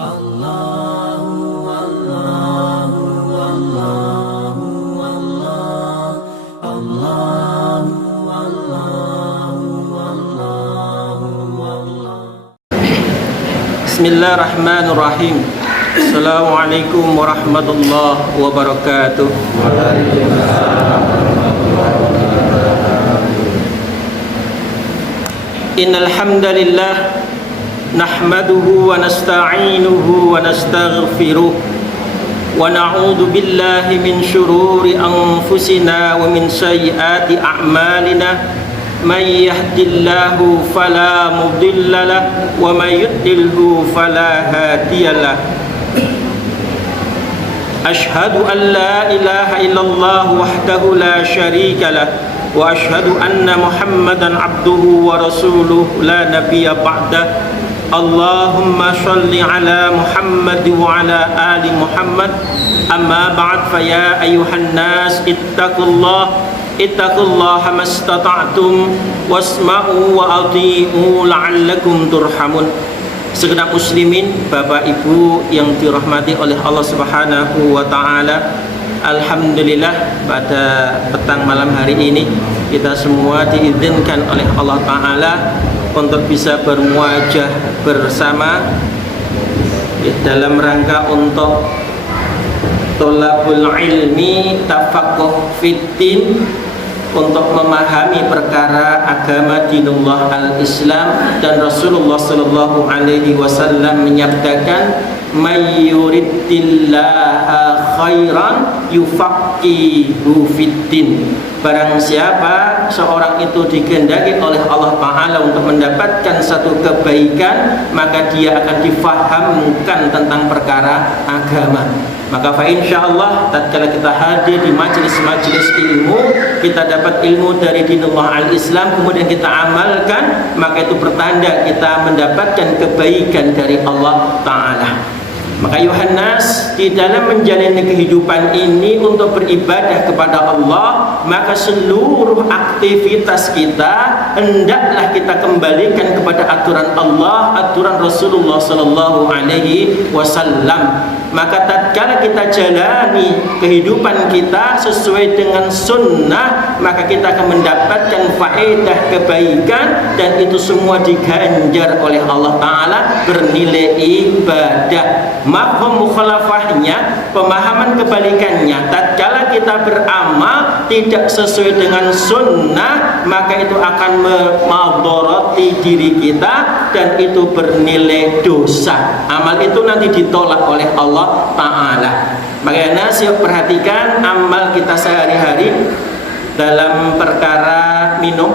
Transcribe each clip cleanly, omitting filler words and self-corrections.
Bismillahirrahmanirrahim. Assalamualaikum warahmatullahi wabarakatuh. Innal hamdalillah nahmaduhu wa nasta'inuhu wa nastaghfiruh wa na'udzu billahi min shururi anfusina wa min sayyiati a'malina. Man yahdillahu fala mudilla lahu wa may yudlilhu fala hadiya lahu. Ashhadu an la ilaha illallah wahdahu la syarika lahu wa ashhadu anna Muhammadan abduhu wa rasuluhu la nabiyya ba'dah. Allahumma shalli ala Muhammad wa ala ali Muhammad. Amma ba'd, fa ya ayyuhan nas ittaqullaha mastata'tum wasma'u wa ati'u la'allakum turhamun. Segenap muslimin, Bapak Ibu yang dirahmati oleh Allah Subhanahu wa taala, alhamdulillah pada petang malam hari ini kita semua diizinkan oleh Allah taala untuk bisa bermuajah bersama dalam rangka untuk tolabul ilmi tafaqquh fiddin, untuk memahami perkara agama dinullah al-Islam. Dan Rasulullah sallallahu alaihi wasallam menyabdakan, may yuriddillaha khairan yufaqihu fiddin. Barang siapa seorang itu dikehendaki oleh Allah Ta'ala untuk mendapatkan satu kebaikan, maka dia akan difahamkan tentang perkara agama. Maka fa insyaallah tatkala kita hadir di majelis-majelis ilmu, kita dapat ilmu dari dinullah al-Islam, kemudian kita amalkan, maka itu pertanda kita mendapatkan kebaikan dari Allah Ta'ala. Maka Yohanes, di dalam menjalani kehidupan ini untuk beribadah kepada Allah, maka seluruh aktivitas kita hendaklah kita kembalikan kepada aturan Allah, aturan Rasulullah sallallahu alaihi wasallam. Maka tatkala kita jalani kehidupan kita sesuai dengan sunnah, maka kita akan mendapatkan faedah kebaikan, dan itu semua diganjar oleh Allah Ta'ala bernilai ibadah. Mafhum mukhalafahnya, pemahaman kebalikannya, tatkala kita beramal tidak sesuai dengan sunnah, maka itu akan memadharati diri kita dan itu bernilai dosa. Amal itu nanti ditolak oleh Allah Ta'ala. Makanya siap perhatikan amal kita sehari-hari dalam perkara minum.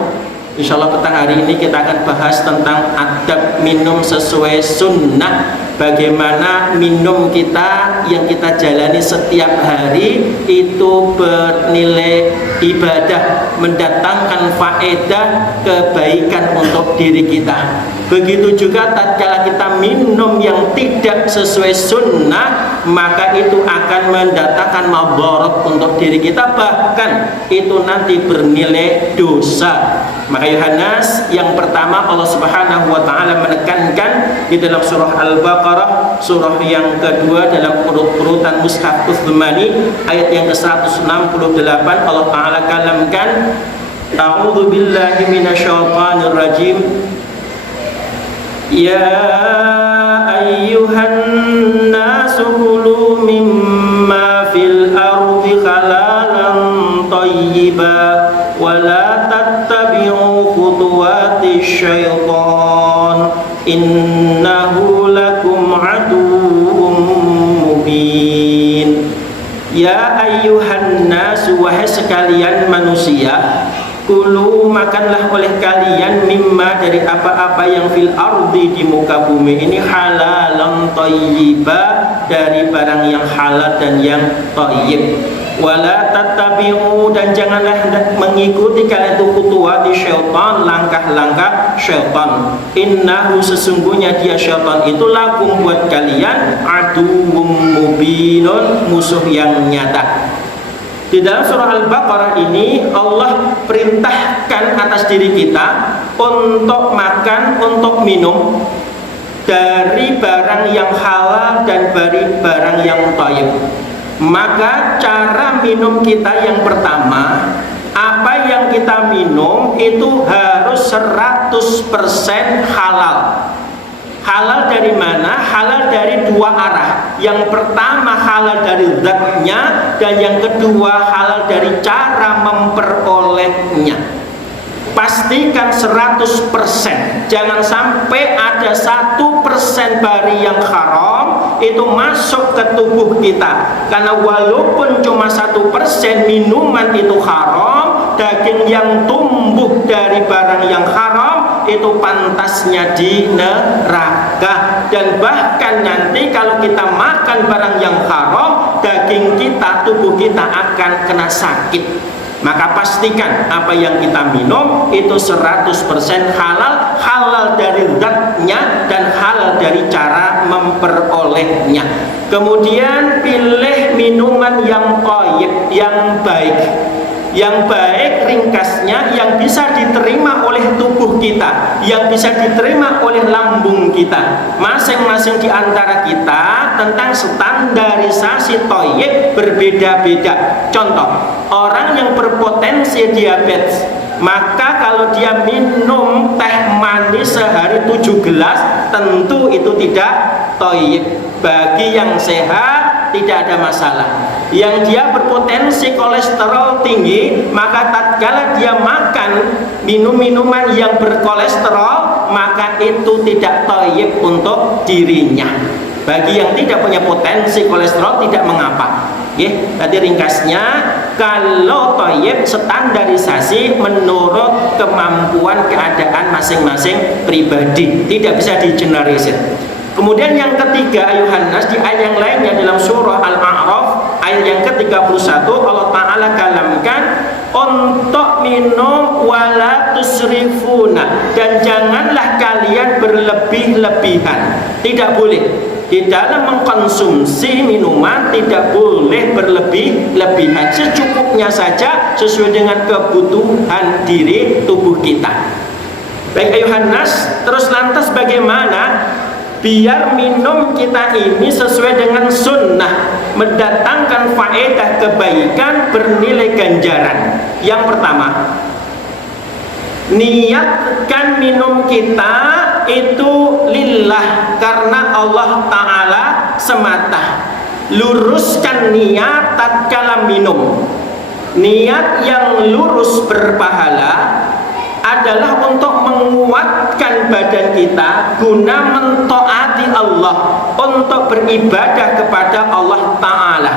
Insyaallah petang hari ini kita akan bahas tentang adab minum sesuai sunnah. Bagaimana minum kita yang kita jalani setiap hari itu bernilai ibadah, mendatangkan faedah kebaikan untuk diri kita. Begitu juga tatkala kita minum yang tidak sesuai sunnah, maka itu akan mendatangkan madharat untuk diri kita, bahkan itu nanti bernilai dosa. Maka Yohanes, yang pertama Allah Subhanahu wa taala menekankan di dalam surah Al-Baqarah, surah yang kedua dalam urutan mushaf Utsmani, ayat yang ke-168, Allah taala kalamkan, a'udzu billahi minasyaitonir rajim. Ya ayyuhan nasu kulu mimma fil ardi halalan thayyiban wa la tattabi'u khutuwati syaitan innahu lakum aduwwum mubin. Ya ayyuhan nasu, wahai sekalian manusia, kulu, makanlah oleh kalian, mimma, dari apa-apa yang fil ardi, di muka bumi ini, halalan thayyiba, dari barang yang halal dan yang thayyib. Wala tattabi'u, dan janganlah hendak mengikuti kalian itu khutuwati syaitan, langkah-langkah syaitan. Innahu, sesungguhnya dia syaitan itu, lakum, buat kalian, aduwwum mubinun, musuh yang nyata. Di dalam surah Al-Baqarah ini Allah perintahkan atas diri kita untuk makan, untuk minum dari barang yang halal halal dan dari barang yang thayyib. Maka cara minum kita yang pertama, apa yang kita minum itu harus 100% halal. Halal dari mana? Halal dari dua arah. Yang pertama halal dari zatnya, dan yang kedua halal dari cara memperolehnya. Pastikan 100%, jangan sampai ada 1% bari yang haram itu masuk ke tubuh kita. Karena walaupun cuma 1% minuman itu haram, daging yang tumbuh dari barang yang haram itu pantasnya di neraka. Dan bahkan nanti kalau kita makan barang yang haram, daging kita, tubuh kita akan kena sakit. Maka pastikan apa yang kita minum itu 100% halal, halal dari zatnya dan halal dari cara memperolehnya. Kemudian pilih minuman yang thayyib, yang baik. Yang baik ringkasnya yang bisa diterima oleh tubuh kita, yang bisa diterima oleh lambung kita. Masing-masing di antara kita tentang standarisasi thayyib berbeda-beda. Contoh, orang yang berpotensi diabetes, maka kalau dia minum teh manis sehari 7 gelas, tentu itu tidak thayyib. Bagi yang sehat tidak ada masalah. Yang dia berpotensi kolesterol tinggi, maka tatkala dia makan minum-minuman yang berkolesterol, maka itu tidak thayyib untuk dirinya. Bagi yang tidak punya potensi kolesterol tidak mengapa. Tadi ringkasnya, kalau thayyib standarisasi menurut kemampuan keadaan masing-masing pribadi, tidak bisa digeneralisir. Kemudian yang ketiga, ayuhan nas, di ayat yang lainnya dalam surah Al-A'raf ayat yang ke-31 Allah Ta'ala kalamkan untuk minum wala tusrifuna, dan janganlah kalian berlebih-lebihan. Tidak boleh di dalam mengkonsumsi minuman, tidak boleh berlebih-lebihan, secukupnya saja sesuai dengan kebutuhan diri tubuh kita. Baik ayuhan nas, terus lantas bagaimana biar minum kita ini sesuai dengan sunnah, mendatangkan faedah kebaikan, bernilai ganjaran? Yang pertama, niatkan minum kita itu lillah, karena Allah Ta'ala semata. Luruskan niat tatkala minum. Niat yang lurus berpahala adalah untuk menguatkan badan kita guna mentaati Allah, untuk beribadah kepada Allah Ta'ala.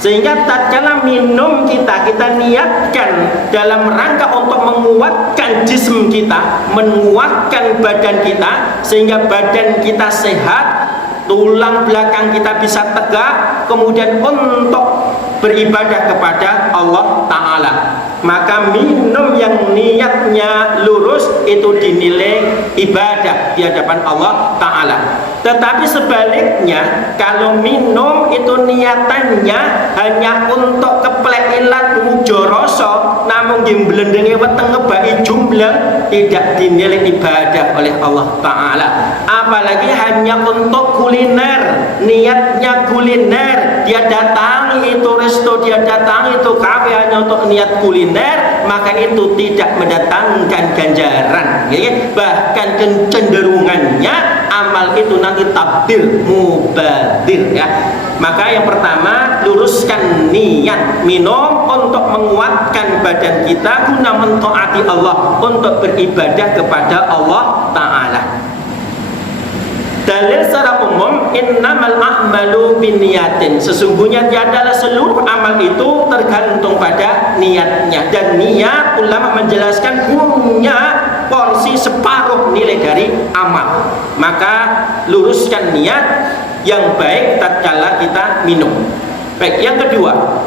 Sehingga tatkala minum kita niatkan dalam rangka untuk menguatkan jism kita, menguatkan badan kita, sehingga badan kita sehat, tulang belakang kita bisa tegak, kemudian untuk beribadah kepada Allah Ta'ala. Maka minum yang niatnya lurus itu dinilai ibadah di hadapan Allah Ta'ala. Tetapi sebaliknya, kalau minum itu niatannya hanya untuk keplek ilat mujoroso, namun gimblendenge weteng ngebai jumlah, tidak dinilai ibadah oleh Allah Ta'ala. Apalagi hanya untuk kuliner, niatnya kuliner, dia datangi itu resto, dia datangi itu kafe hanya untuk niat kuliner, maka itu tidak mendatangkan ganjaran. Bahkan cenderungannya amal itu nanti tabdir, mubadir, ya. Maka yang pertama, luruskan niat minum untuk menguatkan badan kita guna mentaati Allah, untuk beribadah kepada Allah Ta'ala. Dalil secara umum, innamal a'malu binniyatin, sesungguhnya tiadalah seluruh amal itu tergantung pada niatnya. Dan niat, ulama menjelaskan, punya porsi separuh nilai dari amal. Maka luruskan niat yang baik tatkala kita minum. Baik, yang kedua,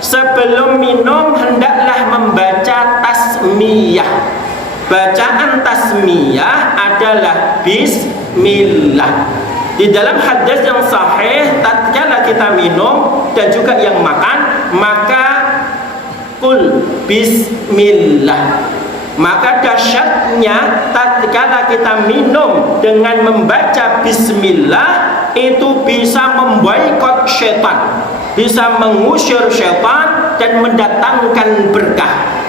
sebelum minum hendaklah membaca tasmiyah. Bacaan tasmiyah adalah bismillah. Di dalam hadis yang sahih, tatkala kita minum dan juga yang makan, maka kul bismillah. Maka dahsyatnya tatkala kita minum dengan membaca bismillah, itu bisa memboikot syaitan, bisa mengusir syaitan dan mendatangkan berkah.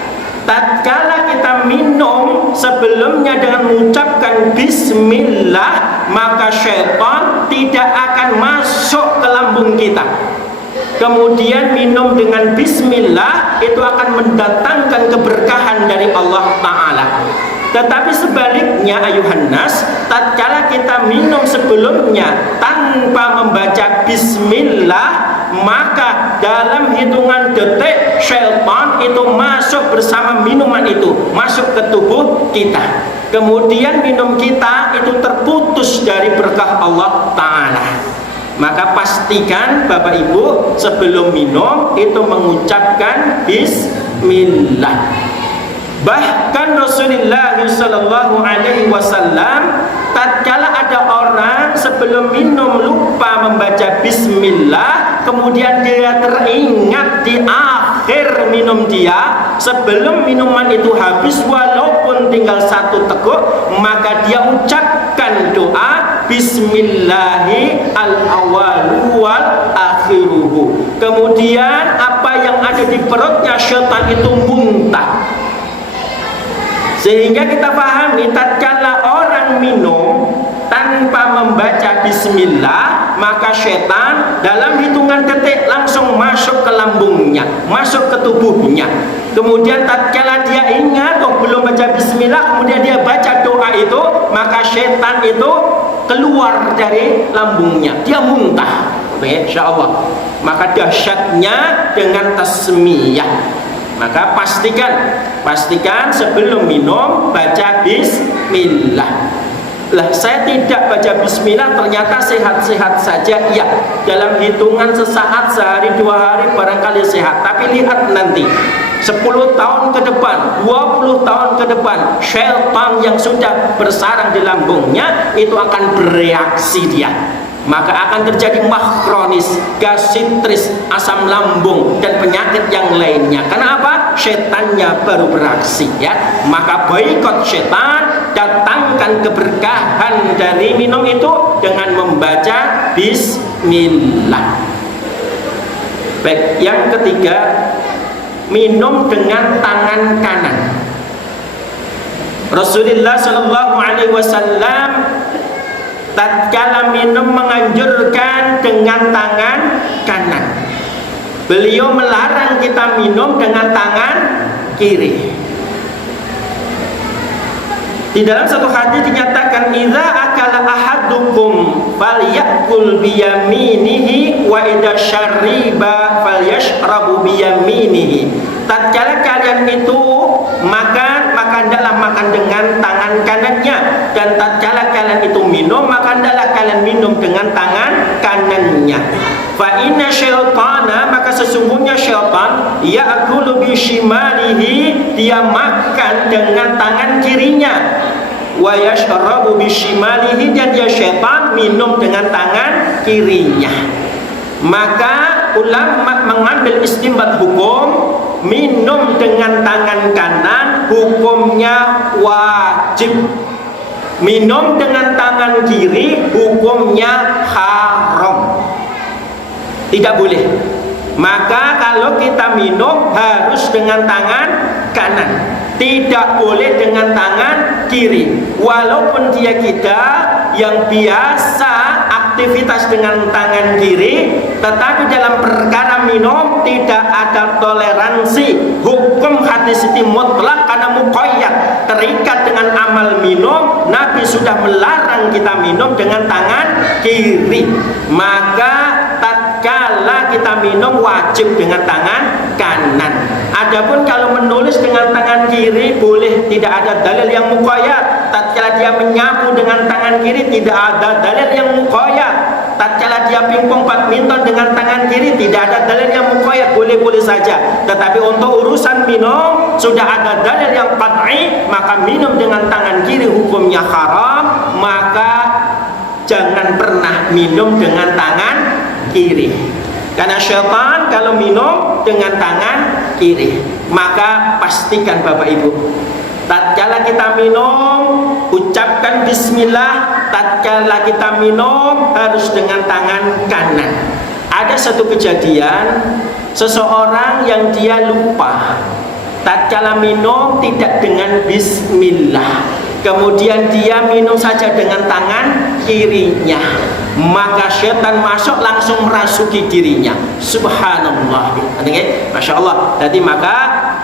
Tatkala kita minum sebelumnya dengan mengucapkan bismillah, maka syaitan tidak akan masuk ke lambung kita. Kemudian minum dengan bismillah itu akan mendatangkan keberkahan dari Allah Ta'ala. Tetapi sebaliknya ayuhan nas, tatkala kita minum sebelumnya tanpa membaca bismillah, maka dalam hitungan detik syaitan itu masuk bersama minuman itu, masuk ke tubuh kita. Kemudian minum kita itu terputus dari berkah Allah Ta'ala. Maka pastikan Bapak Ibu sebelum minum itu mengucapkan bismillah. Bahkan Rasulullah sallallahu alaihi wasallam tatkala ada orang sebelum minum lupa membaca bismillah, kemudian dia teringat di akhir minum dia, sebelum minuman itu habis walaupun tinggal satu teguk, maka dia ucapkan doa bismillahi al-awwalu wal akhiruhu. Kemudian apa yang ada di perutnya syaitan itu muntah. Sehingga kita pahami tatkala orang minum tanpa membaca bismillah, maka syaitan dalam hitungan detik langsung masuk ke lambungnya, masuk ke tubuhnya. Kemudian tatkala dia ingat belum baca bismillah, kemudian dia baca doa itu, maka syaitan itu keluar dari lambungnya, dia muntah. Insyaallah. Maka dahsyatnya dengan tasmiyah. Maka pastikan sebelum minum baca bismillah. Lah saya tidak baca bismillah ternyata sehat-sehat saja. Ya, dalam hitungan sesaat, sehari, 2 hari barangkali sehat. Tapi lihat nanti 10 tahun ke depan, 20 tahun ke depan, syaitan yang sudah bersarang di lambungnya itu akan bereaksi dia. Maka akan terjadi makronis, gasitris, asam lambung, dan penyakit yang lainnya. Karena apa? Setannya baru beraksi, ya. Maka boikot setan, datangkan keberkahan dari minum itu dengan membaca bismillah. Baik, yang ketiga, minum dengan tangan kanan. Rasulullah sallallahu alaihi wasallam tatkala minum menganjurkan dengan tangan kanan. Beliau melarang kita minum dengan tangan kiri. Di dalam satu hadis dinyatakan, idza akala ahadukum falyakul biyaminihi wa idza syariba falyashrabu biyaminihi. Tatkala kalian itu makan, maka hendaklah makan dengan tangan kanannya, dan tatkala kalian itu minum, maka hendaklah kalian minum dengan tangan kanannya. Fa inna syaitana, maka sesungguhnya syaitan ya'kulu bi shimalihi, dia makan dengan tangan kirinya, wa yashrabu bi shimalihi, dan dia syaitan minum dengan tangan kirinya. Maka ulama mengambil istimbat hukum, minum dengan tangan kanan hukumnya wajib, minum dengan tangan kiri hukumnya haram, tidak boleh. Maka kalau kita minum harus dengan tangan kanan, tidak boleh dengan tangan kiri. Walaupun kita yang biasa aktivitas dengan tangan kiri, tetapi dalam perkara minum tidak ada toleransi. Hukum hadis ini mutlak karena muqayyad, terikat dengan amal minum. Nabi sudah melarang kita minum dengan tangan kiri. Maka tatkala kita minum wajib dengan tangan kanan. Adapun kalau menulis dengan tangan kiri boleh, tidak ada dalil yang muqayyad. Tatkala dia menyapu dengan tangan kiri tidak ada dalil yang muqayyad. Tatkala dia pingpong badminton dengan tangan kiri tidak ada dalil yang muqayyad, boleh-boleh saja. Tetapi untuk urusan minum sudah ada dalil yang qat'i, maka minum dengan tangan kiri hukumnya haram. Maka jangan pernah minum dengan tangan kiri, karena syaitan kalau minum dengan tangan kiri. Maka pastikan Bapak Ibu, tatkala kita minum ucapkan bismillah, tatkala kita minum harus dengan tangan kanan. Ada satu kejadian, seseorang yang dia lupa tatkala minum tidak dengan bismillah, kemudian dia minum saja dengan tangan kirinya, maka setan masuk langsung merasuki dirinya. Subhanallah. Masya Allah. Jadi maka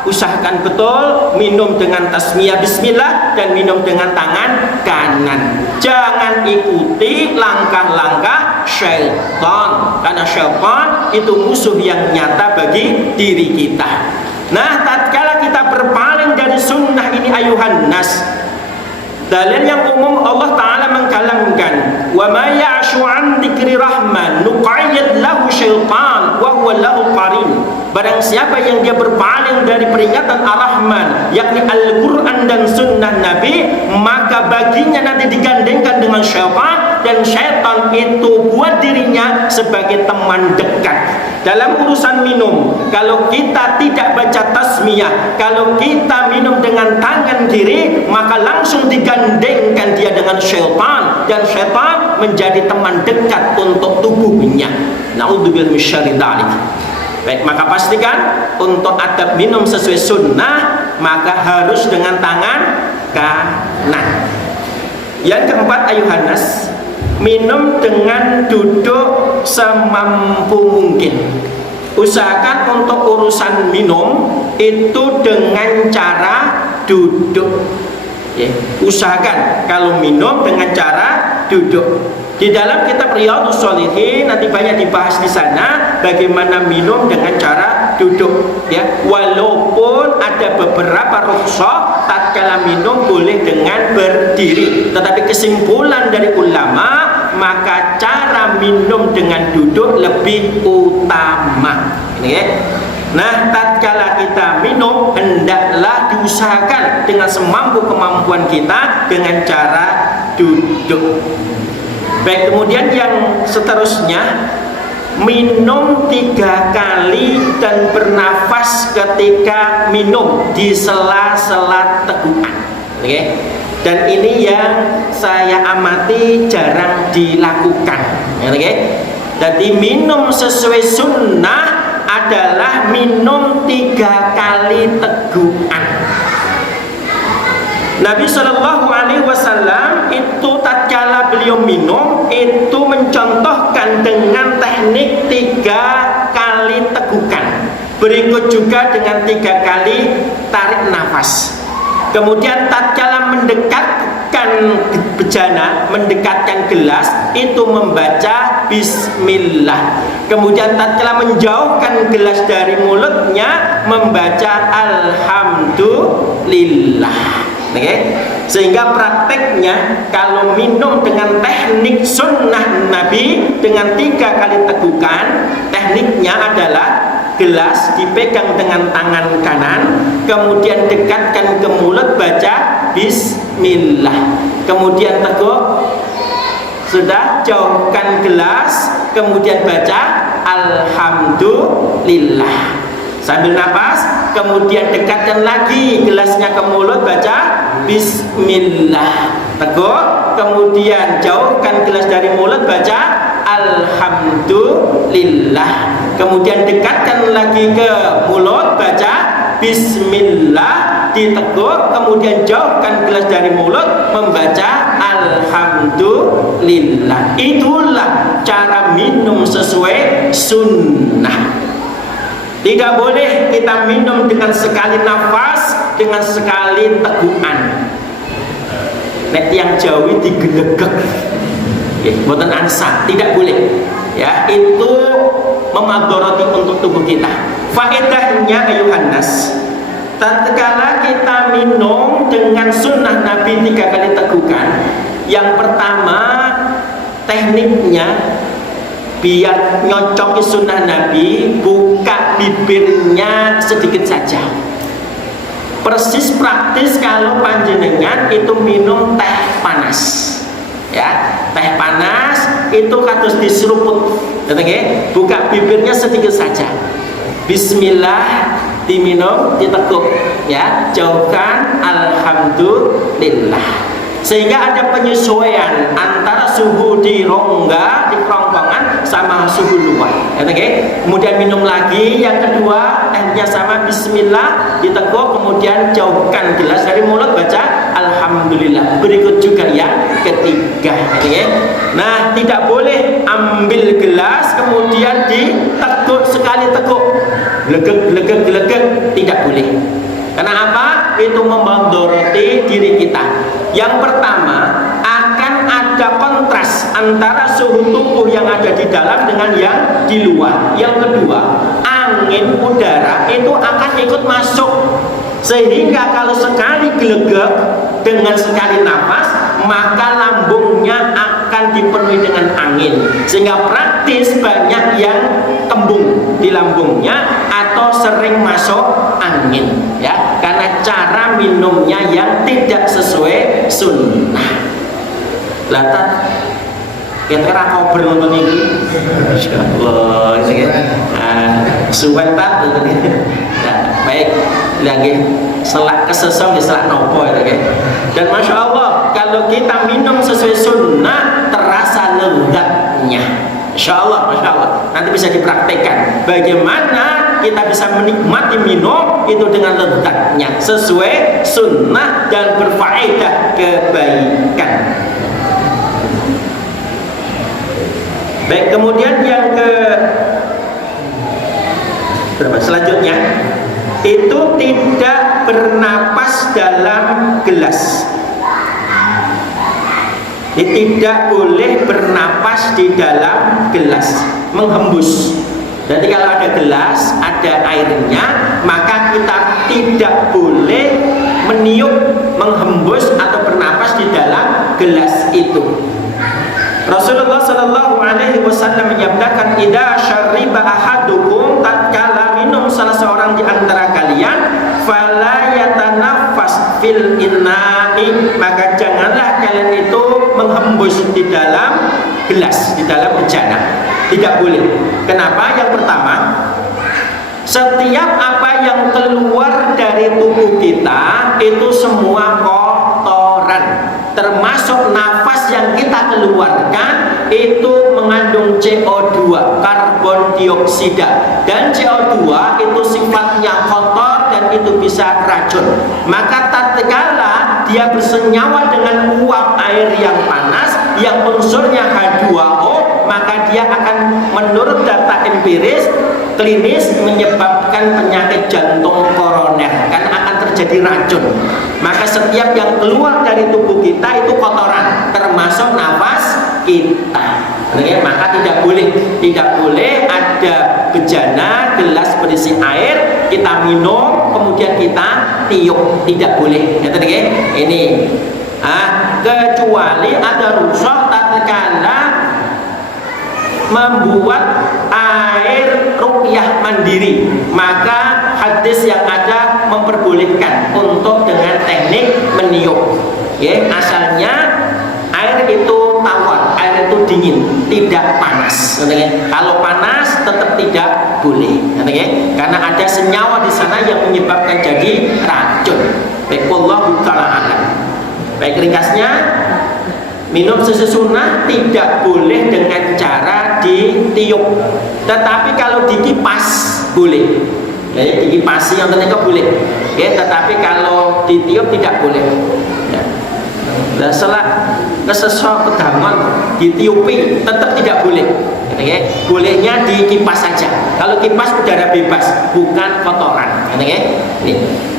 usahakan betul minum dengan tasmiyah bismillah dan minum dengan tangan kanan. Jangan ikuti langkah-langkah syaitan, karena syaitan itu musuh yang nyata bagi diri kita. Nah, tatkala kita berpaling dari sunnah ini ayuhan nas, dalil yang umum Allah Ta'ala mengkalamkan, wa ma ya'shu an dzikri rahman nuqayyid lahu syaitan wa huwa lahu qarin. Barang siapa yang dia berpaling dari peringatan Ar-Rahman, yakni Al-Quran dan Sunnah Nabi, maka baginya nanti digandengkan dengan syaitan, dan syaitan itu buat dirinya sebagai teman dekat. Dalam urusan minum, kalau kita tidak baca tasmiyah, kalau kita minum dengan tangan kiri, maka langsung digandengkan dia dengan syaitan, dan syaitan menjadi teman dekat untuk tubuhnya. Na'udzubillah min syarri dzalik. Baik, maka pastikan untuk adab minum sesuai sunnah, maka harus dengan tangan kanan. Yang keempat ayuhanas, minum dengan duduk semampu mungkin. Usahakan untuk urusan minum itu dengan cara duduk. Usahakan kalau minum dengan cara duduk. Di dalam kitab Riyadhus Shalihin nanti banyak dibahas di sana bagaimana minum dengan cara duduk, ya. Walaupun ada beberapa rukhsah tatkala minum boleh dengan berdiri, tetapi kesimpulan dari ulama, maka cara minum dengan duduk lebih utama. Ini ya. Nah, tatkala kita minum hendaklah diusahakan dengan semampu kemampuan kita dengan cara duduk. Baik, kemudian yang seterusnya, minum 3 kali dan bernafas ketika minum di sela-sela tegukan. Oke. Dan ini yang saya amati jarang dilakukan. Oke. Jadi minum sesuai sunnah adalah minum 3 kali tegukan. Nabi Shallallahu Alaihi Wasallam itu tatkala beliau minum itu mencontohkan dengan teknik 3 kali tegukan. Berikut juga dengan 3 kali tarik nafas. Kemudian tatkala mendekatkan bejana, mendekatkan gelas, itu membaca bismillah. Kemudian tatkala menjauhkan gelas dari mulutnya, membaca alhamdulillah. Okay. Sehingga prakteknya kalau minum dengan teknik sunnah Nabi dengan 3 kali tegukan, tekniknya adalah gelas dipegang dengan tangan kanan, kemudian dekatkan ke mulut, baca bismillah, kemudian teguk, sudah jauhkan gelas, kemudian baca alhamdulillah. Sambil nafas, kemudian dekatkan lagi gelasnya ke mulut, baca bismillah, teguk, kemudian jauhkan gelas dari mulut, baca alhamdulillah, kemudian dekatkan lagi ke mulut, baca bismillah, diteguk, kemudian jauhkan gelas dari mulut, membaca alhamdulillah. Itulah cara minum sesuai sunnah. Tidak boleh kita minum dengan sekali nafas, dengan sekali tegukan. Nek yang Jawi digelegek, boten ansah, tidak boleh. Ya, itu memadharati untuk tubuh kita. Faedahnya ayuhannas, tatkala kita minum dengan sunnah Nabi 3 kali tegukan, yang pertama tekniknya biar nyocoki sunnah Nabi, buka bibirnya sedikit saja. Persis praktis kalau panjenengan itu minum teh panas, ya, teh panas itu harus diseruput, buka bibirnya sedikit saja. Bismillah, diminum, ditekuk, ya. Jauhkan alhamdulillah. Sehingga ada penyesuaian antara suhu di rongga, di kerongkongan sama suhu luar. Okay? Kemudian minum lagi. Yang kedua, tehnya sama, bismillah, ditekuk, kemudian jauhkan gelas dari mulut, baca alhamdulillah. Berikut juga yang ketiga. Okay? Nah, tidak boleh ambil gelas kemudian ditekuk sekali tekuk. Gelegek, tidak boleh. Karena apa? Itu memandoroti diri kita. Yang pertama, akan ada kontras antara suhu tubuh yang ada di dalam dengan yang di luar. Yang kedua, angin udara itu akan ikut masuk. Sehingga kalau sekali gelegek dengan sekali nafas, maka lambungnya akan dipenuhi dengan angin. Sehingga praktis banyak yang kembung di lambungnya atau sering masuk angin, ya, karena cara minumnya yang tidak sesuai sunnah. Lantas kira-kira kau bernonton ini, insyaallah, suwen tak, baik, lagi selak kesesong di selak nopo, dan masya Allah kalau kita minum sesuai sunnah terasa lezatnya. Insya Allah, masya Allah, nanti bisa dipraktekkan bagaimana kita bisa menikmati minum itu dengan lezatnya sesuai sunnah dan berfaedah kebaikan. Baik, kemudian yang ke berapa selanjutnya itu tidak bernapas dalam gelas. Tidak boleh bernapas di dalam gelas, menghembus. Jadi kalau ada gelas, ada airnya, maka kita tidak boleh meniup, menghembus atau bernapas di dalam gelas itu. Rasulullah Shallallahu Alaihi Wasallam menyabdakan, "Idza syariba ahadukum, tatkala minum salah seorang di antara kalian, fala yatanaffas fil ina'i, maka janganlah kalian itu menghembus di dalam gelas, di dalam bejana. Tidak boleh. Kenapa? Yang pertama, setiap apa yang keluar dari tubuh kita itu semua kotoran, termasuk nafas yang kita keluarkan itu mengandung CO2, karbon dioksida, dan CO2 itu sifatnya kotor dan itu bisa racun. Maka tatkala dia bersenyawa dengan uap air yang panas yang unsurnya H2O, maka dia akan menurut data empiris klinis menyebabkan penyakit jantung koroner, karena akan terjadi racun. Maka setiap yang keluar dari tubuh kita itu kotoran, termasuk nafas kita. Maka tidak boleh ada bejana gelas berisi air kita minum kemudian kita tiup, tidak boleh. Ini kecuali ada rukhsah tatkala membuat air ruqyah mandiri, maka hadis yang ada memperbolehkan untuk dengan teknik meniup. Asalnya air itu tawar, air itu dingin, tidak panas. Kalau panas tetap tidak boleh, karena ada senyawa di sana yang menyebabkan jadi racun. Baik, wallahu ta'ala a'lam. Baik, ringkasnya, minum susu sunnah tidak boleh dengan cara ditiup, tetapi kalau dikipas boleh. Dikipasi yang ternyata boleh, tetapi kalau ditiup tidak boleh. Setelah kesesok kedaman ditiupi tetap tidak boleh. Bolehnya dikipas saja. Kalau kipas udara bebas, bukan kotoran.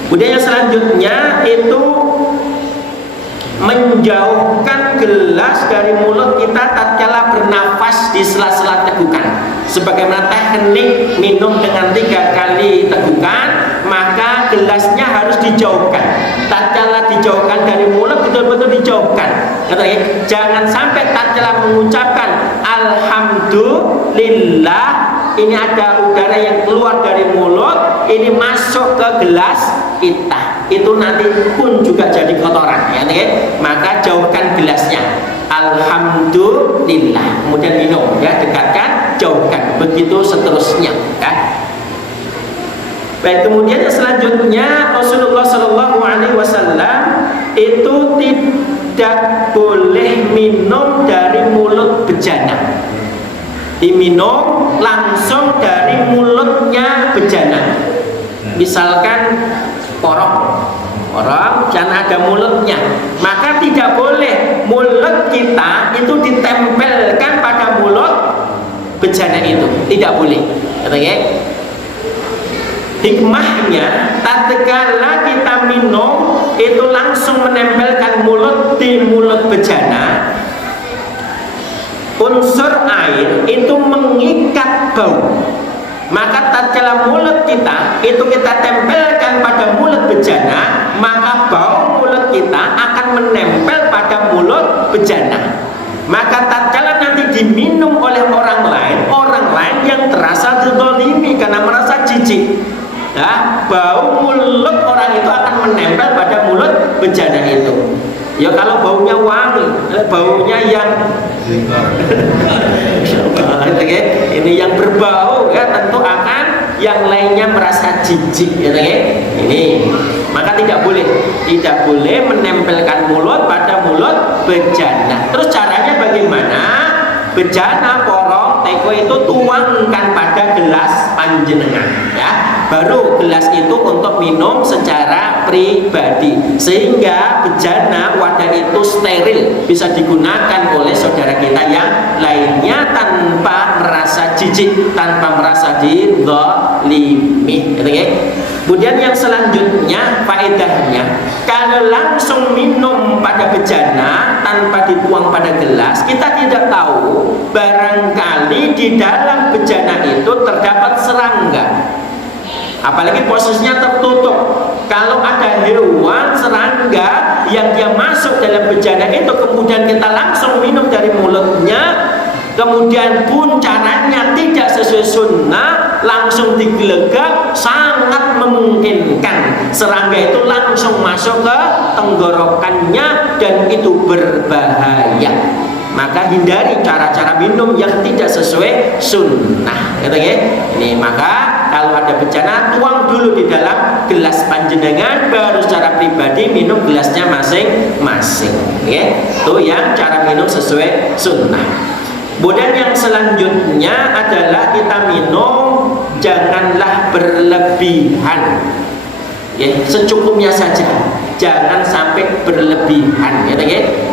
Kemudian yang selanjutnya itu menjauhkan gelas dari mulut kita tatkala bernafas di sela-sela tegukan. Sebagaimana teknik minum dengan 3 kali tegukan, maka gelasnya harus dijauhkan. Tatkala dijauhkan dari mulut, betul-betul dijauhkan. Jangan sampai tatkala mengucapkan alhamdulillah, ini ada udara yang keluar dari mulut, ini masuk ke gelas kita, itu nanti pun juga jadi kotoran. Maka jauhkan gelasnya, alhamdulillah, kemudian minum, dekatkan, jauhkan, begitu seterusnya. Baik, kemudian yang selanjutnya Rasulullah Shallallahu Alaihi Wasallam itu tidak boleh minum dari mulut bejana. Diminum langsung dari mulutnya bejana. Misalkan orang jangan ada mulutnya, maka tidak boleh mulut kita itu ditempelkan pada mulut bejana itu, tidak boleh. Katanya hikmahnya, tatkala kita minum itu langsung menempelkan mulut di mulut bejana, unsur air itu mengikat bau. Maka tatkala mulut kita itu kita tempelkan pada mulut bejana, maka bau mulut kita akan menempel pada mulut bejana. Maka tatkala nanti diminum oleh orang lain yang terasa dizalimi karena merasa jijik, ya, bau mulut orang itu akan menempel pada mulut bejana itu. Ya kalau baunya wangi, baunya yang ini yang berbau, ya tentu akan yang lainnya merasa jijik, ya, ini. Maka tidak boleh menempelkan mulut pada mulut bejana. Terus caranya bagaimana? Bejana porong teko itu tuangkan pada gelas panjenengan, ya. Baru gelas itu untuk minum secara pribadi, sehingga bejana wadah itu steril, bisa digunakan oleh saudara kita yang lainnya tanpa merasa jijik, tanpa merasa dizalimi. Kemudian yang selanjutnya faedahnya, kalau langsung minum pada bejana tanpa dituang pada gelas, kita tidak tahu barangkali di dalam bejana itu terdapat serangga. Apalagi posisinya tertutup. Kalau ada hewan serangga yang dia masuk dalam bejana itu, kemudian kita langsung minum dari mulutnya, kemudian pun caranya tidak sesuai sunnah, langsung digelegak, sangat memungkinkan serangga itu langsung masuk ke tenggorokannya dan itu berbahaya. Maka hindari cara-cara minum yang tidak sesuai sunnah, gitu ya. Ini maka kalau ada bencana, tuang dulu di dalam gelas panjenengan, baru secara pribadi minum gelasnya masing-masing, ya. Itu yang cara minum sesuai sunnah. Kemudian yang selanjutnya adalah kita minum janganlah berlebihan, ya, secukupnya saja, jangan sampai berlebihan, ya,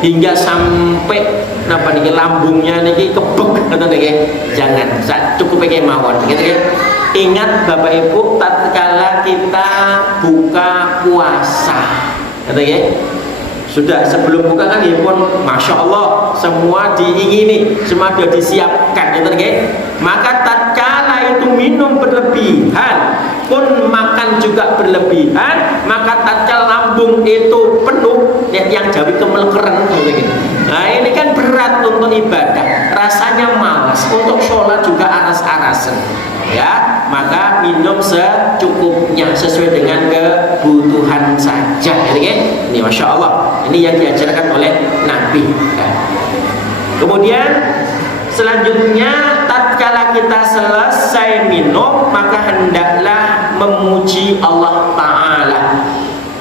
hingga sampai napa niki lambungnya niki kebek, jangan, cukup pakai mawon, gitu ya. Ingat Bapak Ibu, tatkala kita buka puasa, gitu ya, sudah sebelum buka kan ya pun Masya Allah semua diingini, semua sudah disiapkan, gitu ya. Maka tatkala itu minum berlebihan pun makan juga berlebihan, maka tatkala lambung itu penuh, yang Jawi kemelekeren, gitu. Nah ini kan berat untuk ibadah, rasanya malas, untuk sholat juga aras-arasan, ya. Maka minum secukupnya sesuai dengan kebutuhan saja, gitu kan? Ini Masya Allah, ini yang diajarkan oleh Nabi, ya. Kemudian selanjutnya tatkala kita selesai minum, maka hendaklah memuji Allah Ta'ala.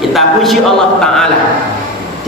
Kita puji Allah Ta'ala.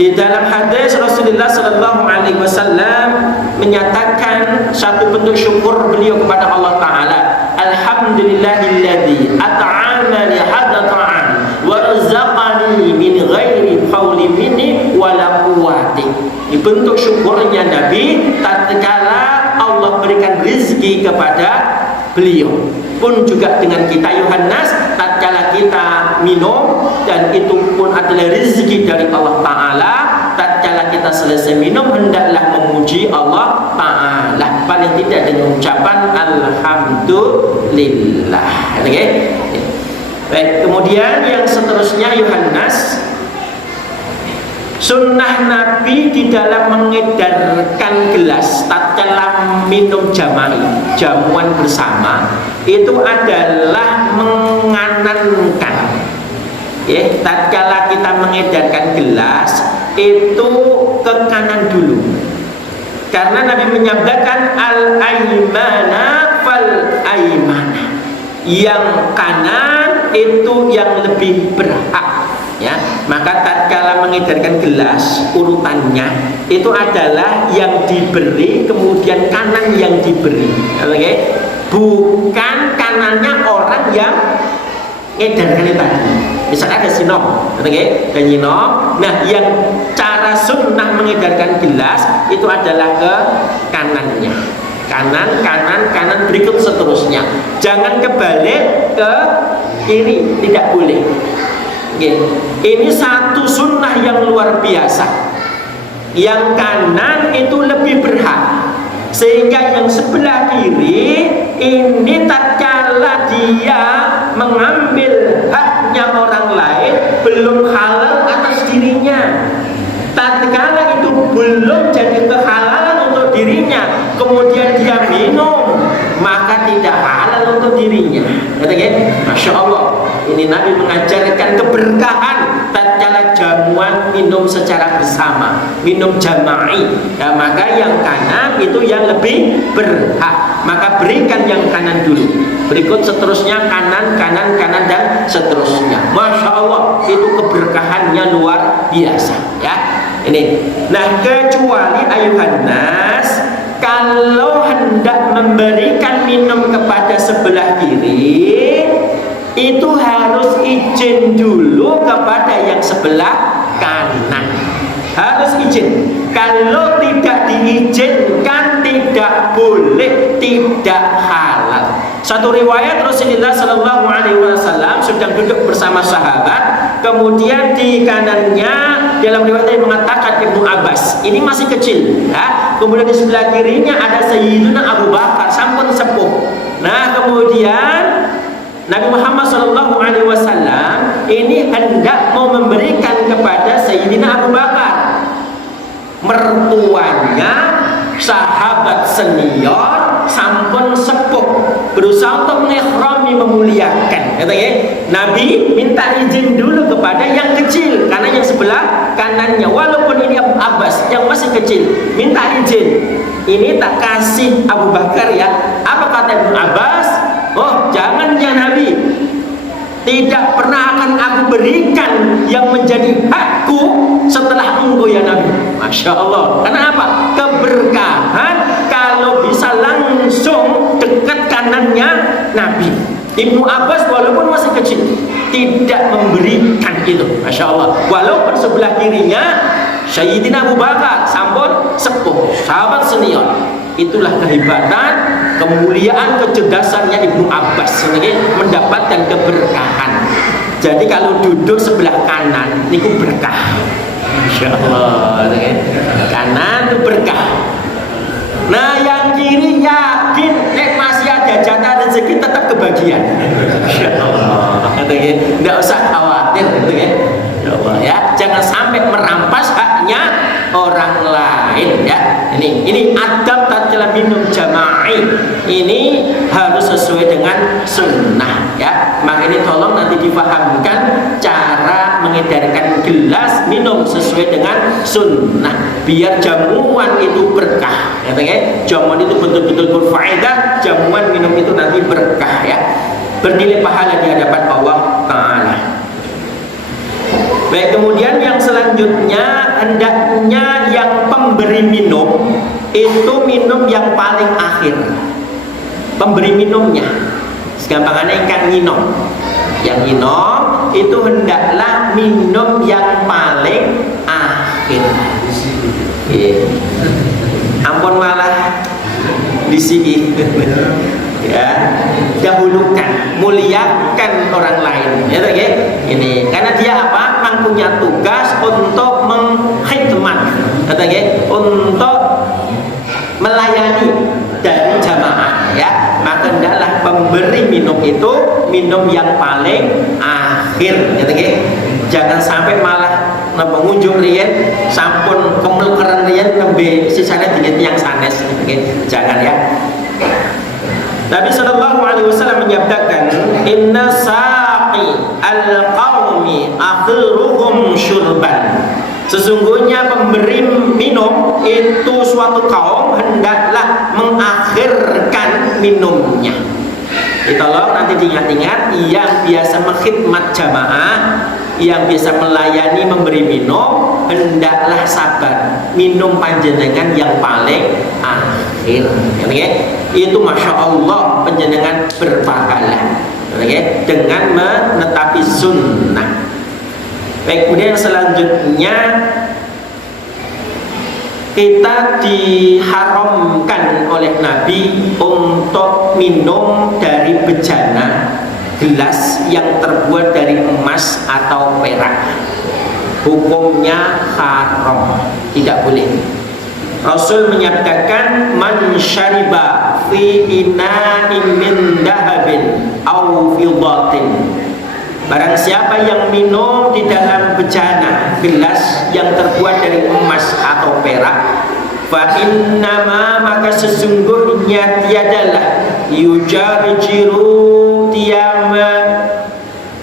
Di dalam hadis Rasulullah Sallallahu Alaihi Wasallam menyatakan satu bentuk syukur beliau kepada Allah Ta'ala. Alhamdulillahilladzi at'amani hadha ta'am wa razaqani min ghairi hauli minni wala quwwati. Ini bentuk syukurnya Nabi tatkala Allah berikan rezeki kepada beliau. Pun juga dengan kita Yohanes, tatkala kita minum, dan itu pun adalah rezeki dari Allah Ta'ala. Tatkala kita selesai minum, hendaklah memuji Allah Ta'ala, paling tidak dengan ucapan Alhamdulillah, okay? Baik, kemudian yang seterusnya Yohanes, sunnah Nabi di dalam mengedarkan gelas tatkala minum jamuan bersama itu adalah menganankan, ya. Tatkala kita mengedarkan gelas itu ke kanan dulu, karena Nabi menyabdakan al-aimana fal aimana, yang kanan itu yang lebih berhak, ya. Maka tatkala mengedarkan gelas, urutannya itu adalah yang diberi kemudian kanan yang diberi, oke? Bukan kanannya orang yang ngedarkan itu tadi. Misalnya ada sinom, oke? Dan nyinom. Nah, yang cara sunnah mengedarkan gelas itu adalah ke kanannya. Kanan berikut seterusnya. Jangan kebalik ke kiri, tidak boleh. Oke. Ini satu sunnah yang luar biasa. Yang kanan itu lebih berhak, sehingga yang sebelah kiri ini tatkala dia mengambil haknya orang lain belum halal atas dirinya, tatkala itu belum jadi kehalalan untuk dirinya, kemudian dia minum, maka tidak halal untuk dirinya. Masya Allah, ini Nabi mengajarkan keberkahan tatkala jamuan minum secara bersama, minum jama'i. Nah, maka yang kanan itu yang lebih berhak, maka berikan yang kanan dulu, berikut seterusnya kanan dan seterusnya. Masya Allah, itu keberkahannya luar biasa, ya. Ini. Nah, kecuali ayuhan nas, kalau hendak memberikan minum kepada sebelah kiri, itu harus izin dulu kepada yang sebelah kanan. Harus izin. Kalau tidak diizinkan, tidak boleh, tidak halal. Satu riwayat Rasulullah Shallallahu Alaihi Wasallam sedang duduk bersama sahabat, kemudian di kanannya dalam riwayat yang mengatakan Ibnu Abbas, ini masih kecil, ya. Kemudian di sebelah kirinya ada Sayyidina Abu Bakar, sampun sepuh. Nah, kemudian Nabi Muhammad Shallallahu Alaihi Wasallam ini hendak mau memberikan kepada Sayyidina Abu Bakar, mertuanya sahabat senior, sampun sepuh, berusaha untuk mengihrami, memuliakan. Nabi minta izin dulu kepada yang kecil, karena yang sebelah kanannya, walaupun ini Abu Abbas yang masih kecil, minta izin. Ini tak kasih Abu Bakar, ya. Apa kata Ibnu Abbas? Oh, jangan ya Nabi, tidak pernah akan aku berikan yang menjadi hakku setelah engkau ya Nabi. Masya Allah. Kenapa? Keberkahan kalau bisa langsung dekat kanannya Nabi. Ibnu Abbas walaupun masih kecil tidak memberikan itu. Masya Allah. Walaupun sebelah kirinya Sayyidina Abu Bakar, sampun sepuh, sahabat senior. Itulah kehebatan, kemuliaan, kecerdasannya Ibnu Abbas, mendapatkan keberkahan. Jadi kalau duduk sebelah kanan niku berkah. Masya Allah, kanan itu berkah. Nah, yang kiri yakin masih ada jatah rezeki, tetap kebagian. Masya Allah, tidak usah khawatir, ya. Jangan sampai merampas haknya orang lain, ya. Ini adab tatkala minum jama'i, ini harus sesuai dengan sunnah, ya. Maka ini tolong nanti difahamkan cara mengedarkan gelas minum sesuai dengan sunnah, biar jamuan itu berkah, ya. Jamuan itu betul-betul berfaedah, jamuan minum itu nanti berkah, ya, bernilai pahala di hadapan Allah Ta'ala. Baik, kemudian yang selanjutnya, hendaknya yang pemberi minum itu minum yang paling akhir. Pemberi minumnya, segampangannya ikan nyinom. Yang nyinom itu hendaklah minum yang paling akhir. Ampun malah di sini. Ya, dahulukan, muliakan orang lain, ya, ini karena dia apa? Punya tugas untuk mengkhidmat, untuk melayani dari jamaah, ya. Maka hendaklah pemberi minum itu minum yang paling akhir, ya. Jangan sampai malah pengunjung riyen sampun kemelkeren riyen nembe sisane dingin yang sanes, jangan, ya. Nabi Shallallahu Alaihi Wasallam menyabdakan, Inna saqi al-qawmi akhiruhum syurban. Sesungguhnya pemberi minum itu suatu kaum hendaklah mengakhirkan minumnya. Tolong nanti diingat-ingat, yang biasa mengkhidmat jamaah, yang biasa melayani memberi minum, hendaklah sabar minum panjenengan yang paling akhir. Okay? Itu masya Allah panjenengan berpahala, okay? Dengan menetapi sunnah. Baik, kemudian selanjutnya kita diharamkan oleh Nabi untuk minum dari bejana gelas yang terbuat dari emas atau perak. Hukumnya haram, tidak boleh. Rasul menyatakan man syariba fi ina'in min dahabin aw fiddatin, barang siapa yang minum di dalam bejana gelas yang terbuat dari emas atau perak, fa innama, maka sesungguhnya tiadalah yujarjiru, dia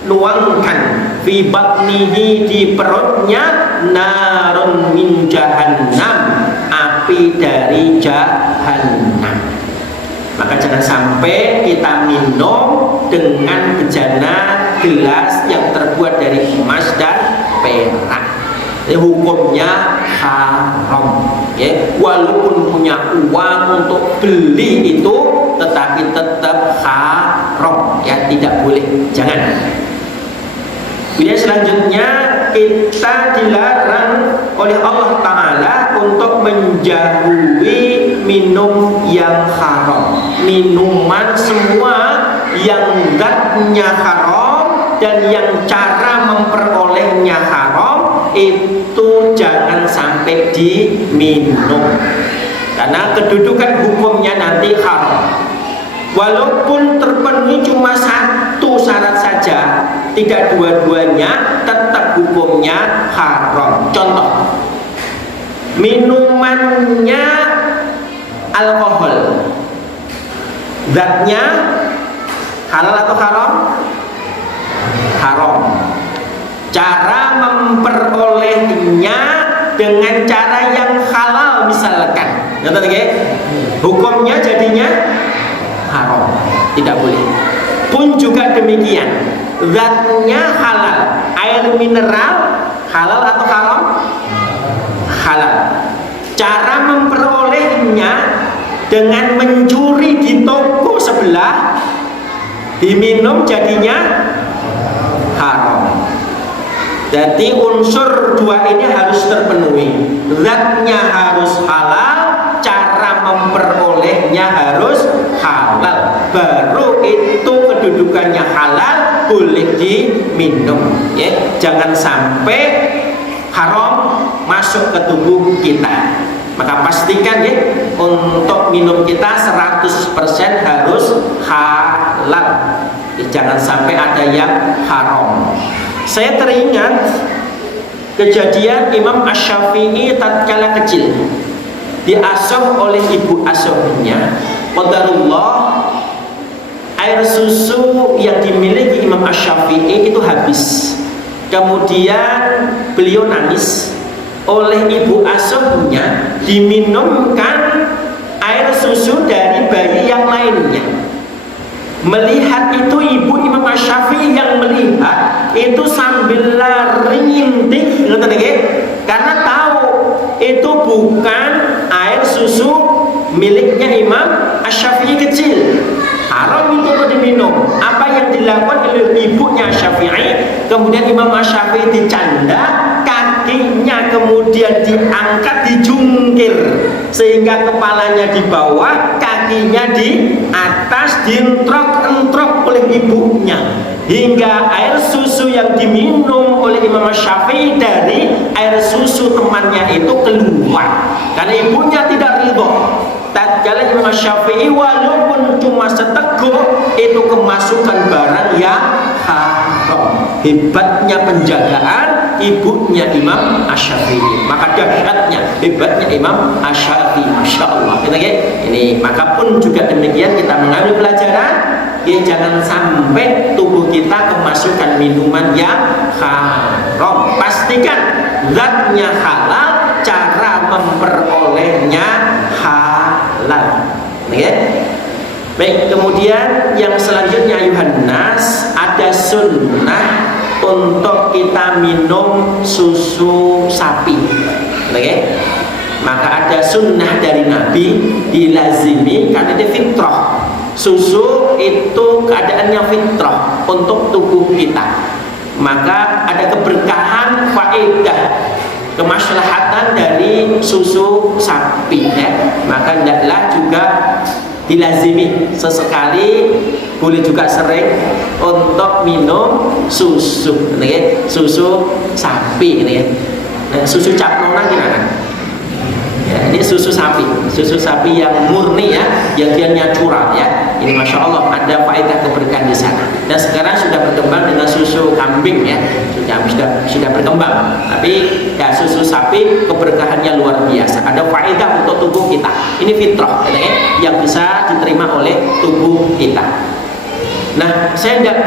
menuangkan fi batnihi, di perutnya, narun min jahannam, api dari jahannam. Maka jangan sampai kita minum dengan bejana gelas yang terbuat dari emas dan perak. Hukumnya haram, ya. Walaupun punya uang untuk beli itu, tetapi tetap haram, ya, tidak boleh, jangan. Kemudian selanjutnya kita dilarang oleh Allah Ta'ala untuk menjauhi minum yang haram. Minuman semua yang zatnya haram dan yang cara memperolehnya haram, itu jangan sampai diminum, karena kedudukan hukumnya nanti haram. Walaupun terpenuhi cuma satu syarat saja, tidak dua-duanya, tetap hukumnya haram. Contoh, minumannya alkohol, zatnya halal atau haram? Haram. Cara memperolehnya dengan cara yang halal misalkan, hukumnya jadinya haram, tidak boleh. Pun juga demikian, zatnya halal, air mineral halal atau haram? Halal. Cara memperolehnya dengan mencuri di toko sebelah, diminum jadinya haram. Jadi unsur dua ini harus terpenuhi, zatnya harus halal, cara memperolehnya harus halal, baru itu kedudukannya halal, boleh diminum, ya. Jangan sampai haram masuk ke tubuh kita. Maka pastikan, ya, untuk minum kita 100% harus halal, ya, jangan sampai ada yang haram. Saya teringat kejadian Imam Asy-Syafi'i tatkala kecil diasuh oleh ibu asuhnya. Qadarullah, air susu yang dimiliki Imam Asy-Syafi'i itu habis. Kemudian beliau nangis, oleh ibu asuhnya diminumkan air susu dari bayi yang lainnya. Melihat itu ibu Imam Asy-Syafi'i yang melihat itu sambil lari ngintip, karena tahu itu bukan air susu miliknya Imam Asy-Syafi'i kecil, haram itu untuk diminum. Apa yang dilakukan oleh ibunya Asy-Syafi'i, kemudian Imam Asy-Syafi'i dicanda, kakinya kemudian diangkat, dijungkir sehingga kepalanya di bawah, kakinya di atas, dientrok-entrok oleh ibunya, hingga air susu yang diminum oleh Imam Asy-Syafi'i dari air susu temannya itu keluar, karena ibunya tidak ridho. Tatkala Imam Asy-Syafi'i walaupun cuma seteguk, itu kemasukan barang yang haram. Hebatnya penjagaan ibunya Imam Asy-Syafi'i, maka dahsyatnya hebatnya Imam Asy-Syafi'i, masya Allah. Ini maka pun juga demikian, kita mengambil pelajaran, ya, jangan sampai tubuh kita kemasukan minuman yang haram. Pastikan zatnya halal, cara memperolehnya halal. Baik, kemudian yang selanjutnya Yohanes, ada sunnah untuk kita minum susu sapi. Oke? Maka ada sunnah dari Nabi dilazimi karena itu fitrah. Susu itu keadaannya fitrah untuk tubuh kita. Maka ada keberkahan, faedah, kemaslahatan dari susu sapi ya. Maka hendaklah juga dilazimi sesekali, boleh juga sering untuk minum susu ya. Susu sapi ya. Nah, susu capnona gimana? Ya, ini susu sapi yang murni ya, yang dia natural ya. Ini masya Allah ada faedah keberkahan di sana. Dan sekarang sudah berkembang dengan susu kambing ya, sudah berkembang. Tapi ya susu sapi keberkahannya luar biasa. Ada faedah untuk tubuh kita. Ini fitrah ya, yang bisa diterima oleh tubuh kita. Nah, saya enggak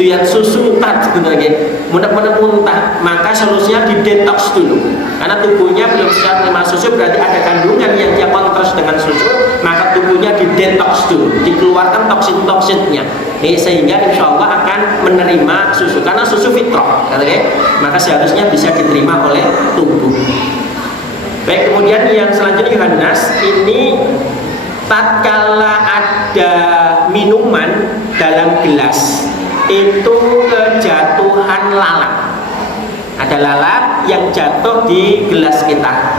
doyan susu muntah sebenarnya, muntah, maka solusinya di detox dulu, karena tubuhnya belum siap menerima susu, berarti ada kandungan yang dia kontras dengan susu, maka tubuhnya di detox dulu, dikeluarkan toksin-toksinnya, sehingga insya Allah akan menerima susu, karena susu fitrah, maka seharusnya bisa diterima oleh tubuh. Baik, kemudian yang selanjutnya Yohanes, ini tatkala ada minuman dalam gelas itu kejatuhan lalat, ada lalat yang jatuh di gelas kita,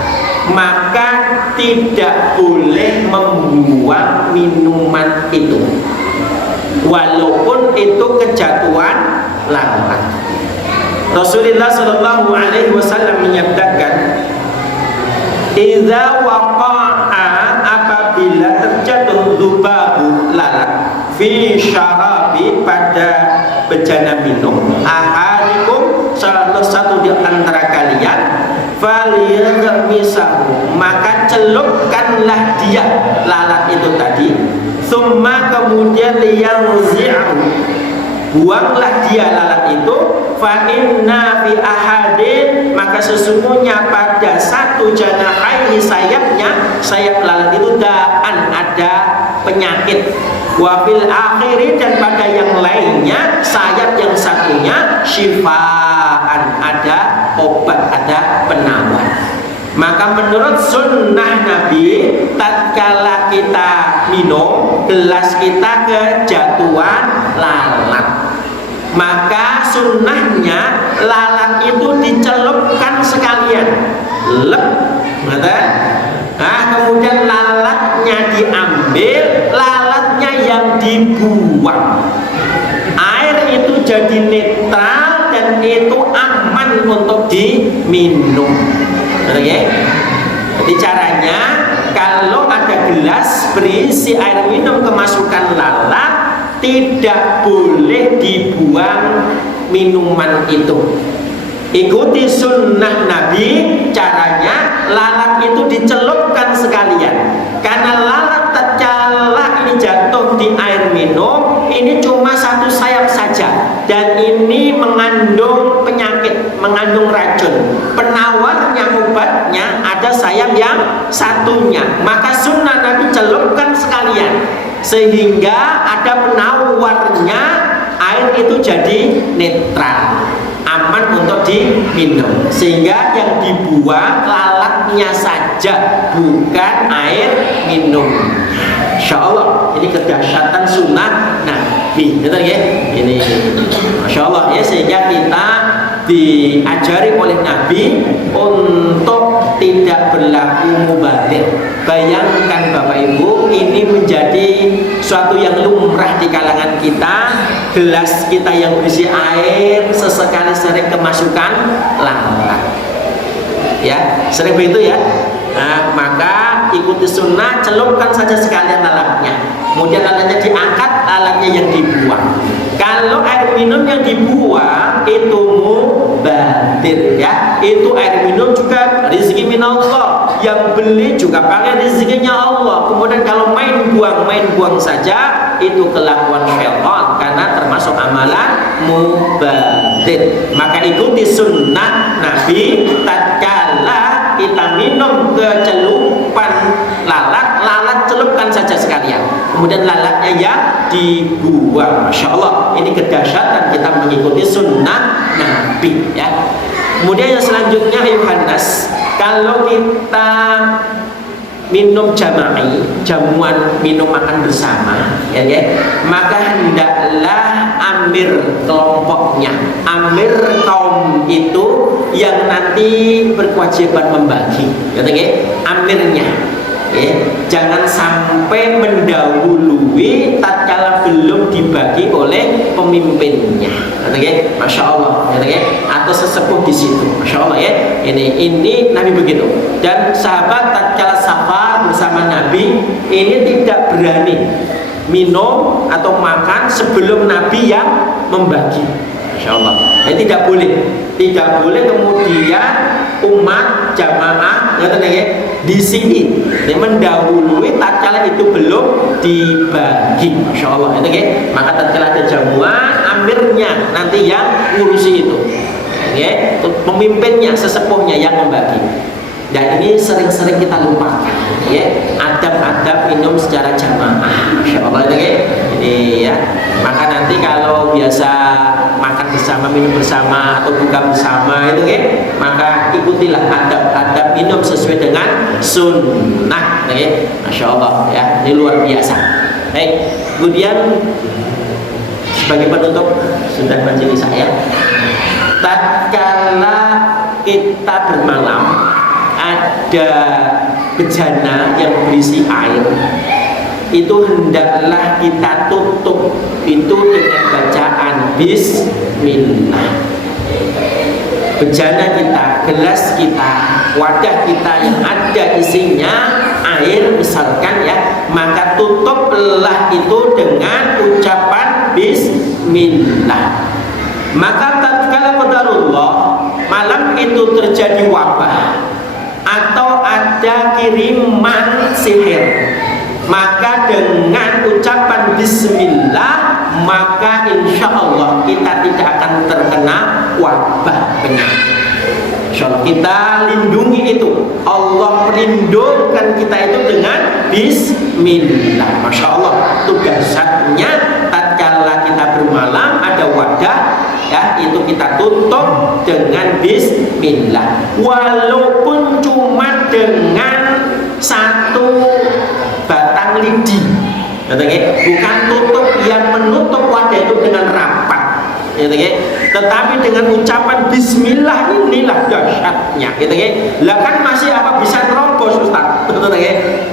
maka tidak boleh membuang minuman itu walaupun itu kejatuhan lalat. Rasulullah Shallallahu Alaihi Wasallam menyatakan, idza waqa'a, apabila terjatuh dubabu lalat fi syarabi, pada bejana minum, ahadikum, salah satu di antara kalian, falyaghmisahu, maka celupkanlah dia lalat itu tadi, summa kemudian liyanzi'u, buanglah dia lalat itu, fa inna fi ahadin, maka sesungguhnya pada satu janahaini, sayapnya, sayap lalat itu daan, ada penyakit, wa fil akhiri, dan pada yang lainnya, sayap yang satunya, syifaan, ada obat, ada penawar. Maka menurut sunnah Nabi, tatkala kita minum, gelas kita kejatuhan lalat, maka sunnahnya lalat itu dicelupkan sekalian, nah kemudian lalatnya diambil, lalatnya yang dibuang, air itu jadi netral dan itu aman untuk diminum. Okay? Jadi caranya, kalau ada gelas berisi air minum kemasukan lalat, tidak boleh dibuang minuman itu. Ikuti sunnah Nabi, caranya lalat itu dicelupkan sekalian, karena lalat tatkala ini jatuh di air minum, ini cuma satu sayap saja, dan ini mengandung penyakit, mengandung racun. Penawarnya, obatnya ada sayap yang satunya, maka sunnah Nabi celupkan sekalian, sehingga ada penawarnya, air itu jadi netral, aman untuk diminum, sehingga yang dibuang lalatnya saja, bukan air minum. Insya Allah ini kedahsyatan sunnah Nabi, betul ya? Ini Masya Allah ya, sehingga kita diajari oleh Nabi untuk tidak berlaku mubadzir. Bayangkan Bapak Ibu, ini menjadi suatu yang lumrah di kalangan kita, gelas kita yang berisi air sesekali sering kemasukan lalat, ya sering begitu ya. Nah, maka ikuti sunnah, celupkan saja sekalian lalatnya, kemudian lalatnya diangkat, lalatnya yang dibuang. Kalau air minum yang dibuang itu mubadzir ya, itu air minum juga rezeki minallah, yang beli juga pakai rezekinya Allah. Kemudian kalau main buang saja, itu kelakuan syaitan, karena termasuk amalan mubadzir. Maka ikuti sunnah Nabi, tatkala kita minum kecelupan lalat celupkan saja sekalian. lalatnya, kemudian lalatnya yang dibuang. Masya Allah, ini kedahsyatan kita mengikuti sunnah Nabi ya. Kemudian yang selanjutnya ayuhan nas, kalau kita minum jama'i, jamuan minum makan bersama ya, maka hendaklah amir kelompoknya, amir kaum itu yang nanti berkewajiban membagi ya, amirnya ya. Jangan sampai mendahului tatkala belum dibagi oleh pemimpinnya ya, Masya Allah ya, atau sesepuh di situ. Masya Allah ya, ini Nabi begitu. Dan sahabat tatkala safar bersama Nabi ini tidak berani minum atau makan sebelum Nabi yang membagi. Masya Allah, tidak boleh kemudian umat jamaah ya, di sini mendahului tatkala itu belum dibagi. Masya Allah ya, maka tatkala ada jamuan, amirnya nanti yang ngurusi itu ya, pemimpinnya, sesepuhnya yang membagi. Dan ini sering-sering kita lupakan ya, adab-adab minum secara jamaah. Masya Allah ya, ini ya. Maka nanti kalau biasa makan bersama, minum bersama atau buka bersama itu ya, maka ikutilah adab-adab minum sesuai dengan sunnah ya. Masya Allah ya, ini luar biasa. Baik, kemudian sebagai penutup sudah majelis saya, tatkala kita bermalam ada bejana yang berisi air, itu hendaklah kita tutup itu dengan bacaan bismillah. Bejana kita, gelas kita, wadah kita yang ada isinya air misalkan ya, maka tutuplah itu dengan ucapan bismillah. Maka tatkala qadarullah malam itu terjadi wabah atau ada kiriman sihir, maka dengan ucapan bismillah, maka insya Allah kita tidak akan terkena wabah penyakit. Insya Allah kita lindungi itu, Allah perlindungan kita itu dengan bismillah. Masya Allah, tugasnya tatkala kita bermalam ada wadah ya, itu kita tutup dengan bismillah, walaupun cuma dengan satu batang lidi, bukan tutup yang menutup wadah itu dengan rapat, tetapi dengan ucapan bismillah inilah dahsyatnya. Lah kan masih apa bisa nerobos Ustaz?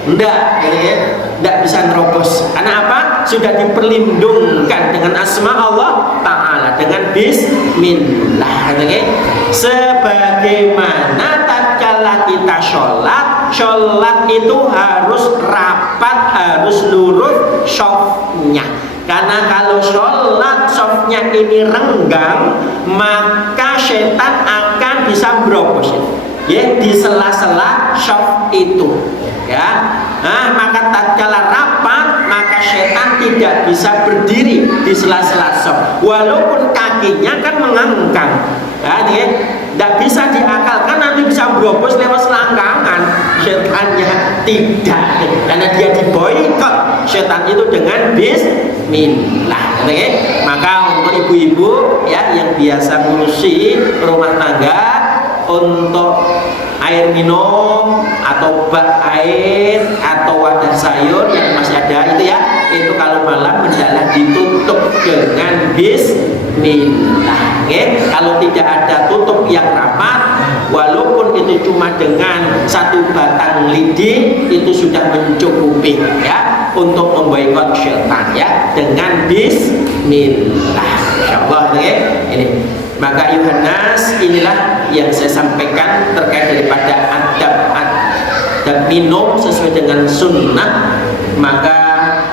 Enggak bisa nerobos. Karena apa? Sudah diperlindungkan dengan asma Allah Ta'ala, dengan bismillah. Sebagaimana tatkala kita sholat itu harus rapat, harus lurus shofnya. Karena kalau sholat softnya ini renggang, maka setan akan bisa berobos ya di sela-sela soft itu ya. Nah, maka tatkala rapat, maka setan tidak bisa berdiri di sela-sela soft, walaupun kakinya kan mengangkat ya, tidak bisa diakalkan, nanti bisa berobos lewat selangkangan. Setannya tidak, karena dia diboikot setan itu dengan bismillah. Maka untuk ibu-ibu ya yang biasa ngurusi rumah tangga, untuk air minum atau bak air atau wadah sayur yang masih ada itu ya, itu kalau malam hendaklah ditutup dengan bismillah. Kalau tidak ada tutup yang rapat, walaupun itu cuma dengan satu batang lidi, itu sudah mencukupi ya untuk memboikot syaitan ya, dengan bismillah. Insyaallah ini. Maka Yohanes, inilah yang saya sampaikan terkait daripada adab minum sesuai dengan sunnah. Maka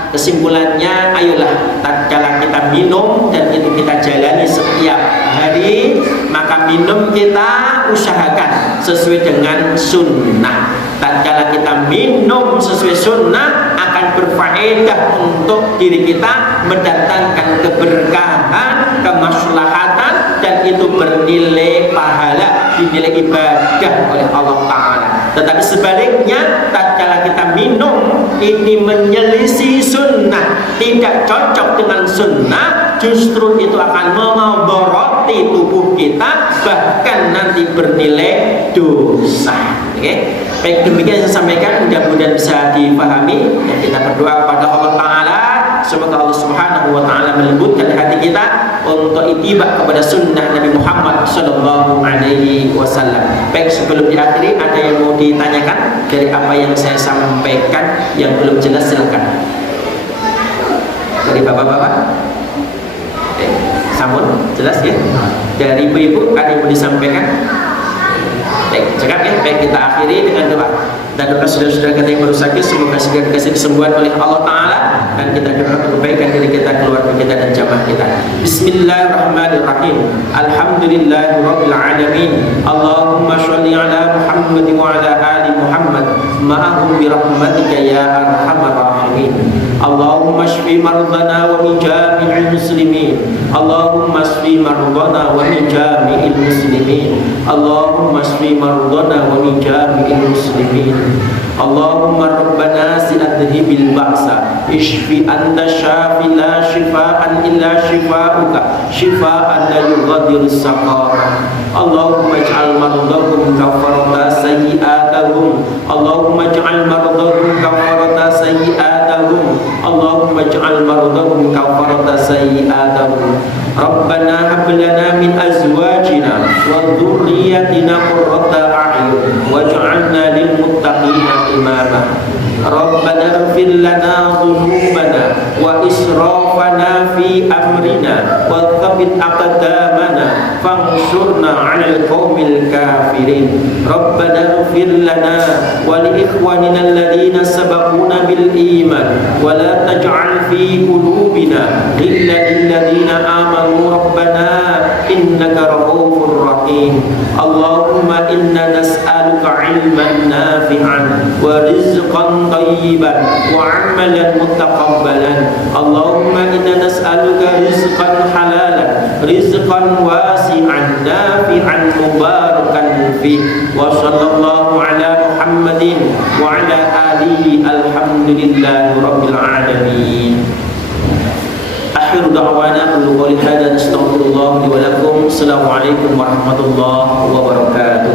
kesimpulannya, ayolah tatkala kita minum dan itu kita jalani setiap hari, maka minum kita usahakan sesuai dengan sunnah. Tatkala kita minum sesuai sunnah akan berfaedah untuk diri kita, mendatangkan keberkahan, kemaslahatan, dan itu bernilai pahala, dinilai ibadah oleh Allah Ta'ala. Tetapi sebaliknya, tatkala kita minum ini menyelisih sunnah, tidak cocok dengan sunnah, justru itu akan memudaratkan tubuh kita, bahkan nanti bernilai dosa. Oke, baik, demikian yang saya sampaikan, mudah-mudahan bisa dipahami. Ya, kita berdoa kepada Allah Ta'ala, semoga Allah Subhanahu wa Ta'ala melembutkan hati kita untuk ittiba kepada sunnah Nabi Muhammad Sallallahu Alaihi Wasallam. Baik, sebelum diakhiri, ada yang mau ditanyakan dari apa yang saya sampaikan yang belum jelas? Silakan. Dari bapak-bapak, sambut jelas ya. Dari ibu-ibu ada yang mau disampaikan? Baik, cakap ya. Baik, kita akhiri dengan doa. Dan doa saudara-saudara kita yang baru sakit, semoga segera dikasih kesembuhan oleh Allah Ta'ala, dan kita doa kebaikan diri kita, keluarga kita, dan jamaah kita. Bismillahirrahmanirrahim. Alhamdulillahirabbil alamin. Allahumma sholli ala Muhammad wa ala ali Muhammad ma'ahum bi rahmatika ya arhamar rahimin. Allahumma shfi mardana wa min jami'il muslimin. Allahumma shfi mardana wa min jami'il muslimin. Allahumma shfi mardana wa min jami'il muslimin. Allahumma rabbana adhibil ba'sa ishfi anta syafi la shifaan illa shifauka shifaan la yughadiru saqama. Allahumma ij'al mardahum kafarata sayyi'atahum. Allahumma ij'al mardahum kafarata sayyi'atahum. Allahumma ij'al mardahum kafarata sayyi'atahum. Rabbana hab lana min azwajina wa dhurriyyatina qurrata a'yun waj'alna lil muttaqina imama. Rabbana ighfir lana dhunubana wa israfana fi amrina wa thabbit aqdamana fansurna 'alal qaumil kafirin. Rabbana ighfir lana wa li ikhwanina alladhina sabaquna bil iman wa la taj'al fi qulubina ghillan lil ladzina amanu rabbana innaka ra'ufur rahim. Allahumma inna nas'aluka 'ilman nafi'an wa rizqan tayyiban wa 'amalan mutaqabbalan. Allahumma inna nas'aluka rizqan halalan, rizqan wasi'an, nafi'an, mubarakan fi. Wa sallallahu ala Muhammadin wa ala alihi. Alhamdulillahi rabbil alamin. Akhiru da'wana qul qouli hadza astaghfirullah li wa lakum. Assalamualaikum warahmatullahi wabarakatuh.